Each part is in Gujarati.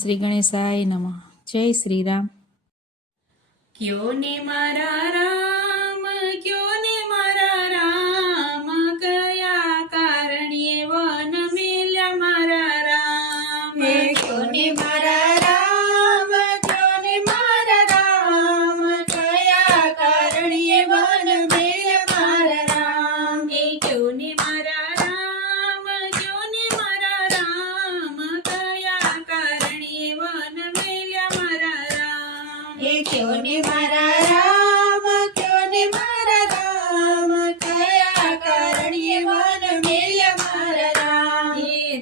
શ્રી ગણેશાય નમઃ. જય શ્રી રામ. ક્યો ને મારા રામ, ક્યો ને મારા રામ, કયા કારણ્યે વન મેલ્યા મારા રામ. ક્યો ને મારા રામ, ક્યો ને મારા રામ, કયા કારણ્યે વન મેલ્યા મારા રામ. ક્યો ને મારા રામ, ક્યો ને મારા રામ, કયા કારણ્યે વન મેલ્યા મારા રામ. ક્યો ને મારા રામ, ક્યો ને મારા રામ, કયા કારણ્યે વન મેલ્યા મારા રામ.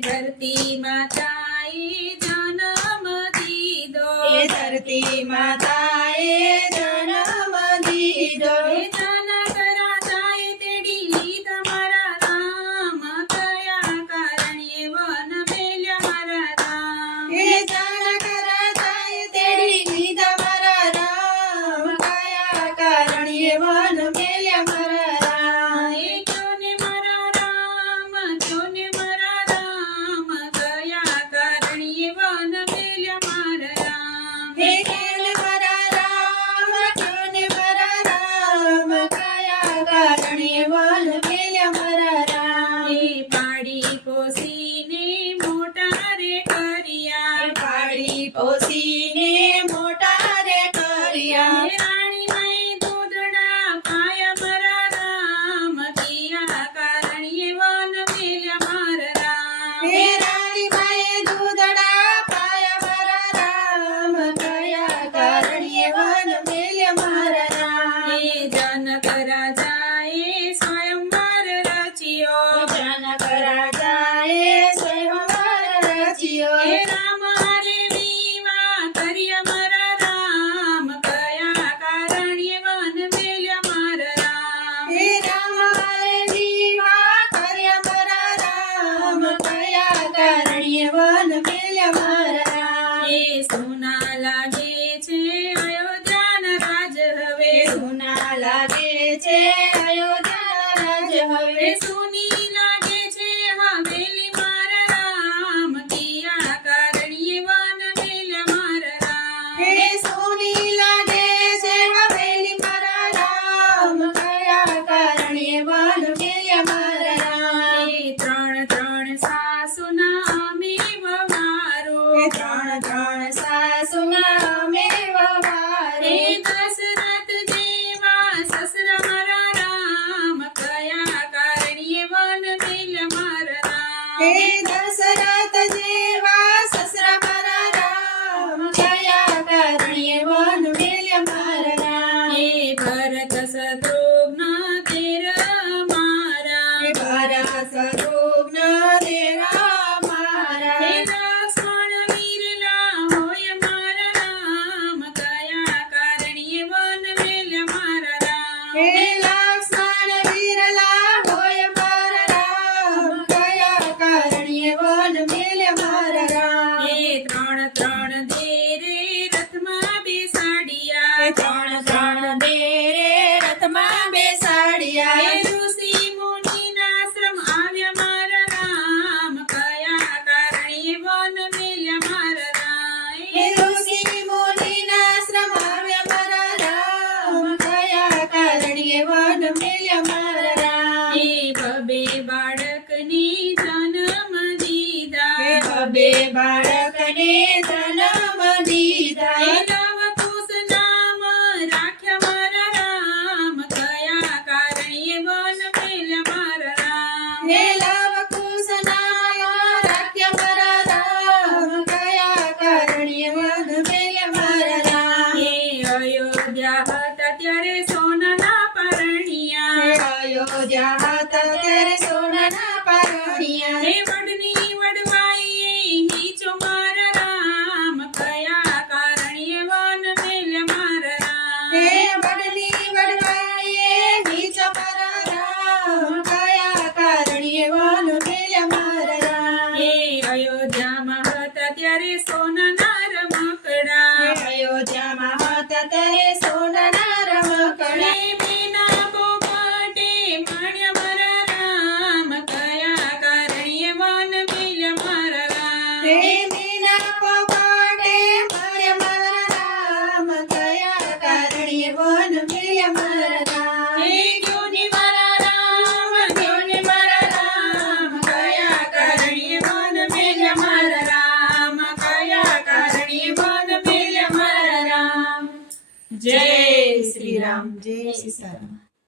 ધરતી માતાએ જન્મ દીધો, ધરતી માતાએ જન્મ દીધો. જનક રાજાએ તેડી લીધા મારા રામ, કયા કારણ્યે વન મેલ્યા મારા રામ. જનક રાજાએ તેડી લીધા મારા રામ, કયા કારણ્યે વન મેલ્યા મારા રામ. ક્યો ને મારા રામ, ક્યો ને મારા રામ, કયા કારણ્યે વન મેલ્યા મારા રામ. ક્યો ને મારા રામ, ક્યો ને મારા રામ, કયા કારણ્યે વન મેલ્યા મારા રામ. પાડી પોસીને મોટા રે કર્યા, પાડી પોસીને મોટા રે કર્યા. રાણીમાએ દૂધડા પાયા મારા રામ, કયા કારણ્યે વન મેલ્યા મારા રામ. રાણીમાએ દૂધડા પાયા મારા રામ, કયા કારણ્યે વન મેલ્યા મારા રામ. જનક રાજાએ સ્વયંવર રચ્યો, જનક રાજાએ સ્વયંવર રચ્યો. રામ હારે વિવાહ કર્યા મારા રામ, કયા કારણ્યે વન મેલ્યા મારા રામ. રામ હારે વિવાહ કર્યા મારા રામ, કયા કારણ્યે વન મેલ્યા મારા રામ. સોના લાગે છે અયોધ્યાના રાજ હવે, સોના લાગે છે અયોધ્યા રાજ હવે. સોની લાગે છે હવેલી મારા રામ, કયા કારણ્યે વન મેલ્યા મારા રામ. સોની લાગે છે હવેલી મારા રામ, કયા કારણ્યે વન મેલ્યા મારા રામ. ત્રણ ત્રણ સાસુના અમે વહારો, ત્રણ ત્રણ સાસુના અમે વહારો. દશરથ જેવા સસરા મારા રામ, કયા કારણ્યે વન મેલ્યા મારા રામ. દશરથ જેવા સસરા મારા રામ, કયા કારણ્યે વન મેલ્યા મારા રામ. ભરત શત્રુઘ્ન તેર મારા, ભરત શત્રુઘ્ન તેરા મારા. લક્ષ્મણ વીરલા હોય મારા રામ, કયા કારણ્યે વન મેલ્યા મારા રામ. લક્ષ્મણ વીરલા હોય મારા રામ, કયા કારણ્યે વન મેલ્યા મારા રામ. ત્રણ ત્રણ દેરે રથમાં બેસાડ્યા, ત્રણ ત્રણ દેરે રથમાં બેસાડ્યા. ઋષિ મુનિના આશ્રમ આવ્યા મારા રામ, કયા કારણ્યે વન મેલ્યા મારા રામ. ઋષિ મુનિના આશ્રમ આવ્યા મારા રામ, કયા કારણ્યે વન મેલ્યા મારા રામ. બબે બાળકને જન્મ દીધા, બે બાળકને જન્મ દીધા. લવકુશ નામ રાખ્યા મારા રામ, કયા કારણ્યે વન મેલ્યા મારા રામ. લવકુશ નામ રાખ્યા મારા રામ, કયા કારણ્યે વન મેલ્યા મારા રામ. અયોધ્યા હતા ત્યારે સોનાના પરણિયા, અયોધ્યા હતા ત્યારે સોનાના પારણિયા. વડની વડવાઈએ હીચો મારા રામ, કયા કારણ્યે વન મેલ્યા મારા રામ. વડની વડવાઈએ નીચ મારા રામ, કયા કારણ્યે વન મેલ્યા મારા રામ. અયોધ્યામાં હતા ત્યારે સોનાના રમકડા, અયોધ્યામાં હતા ત્યારે સોનાના રમકડા. બેના પોપટે માણ્યા મારા રામ, કયા કારણ્યે વન રામ જય સીતારામ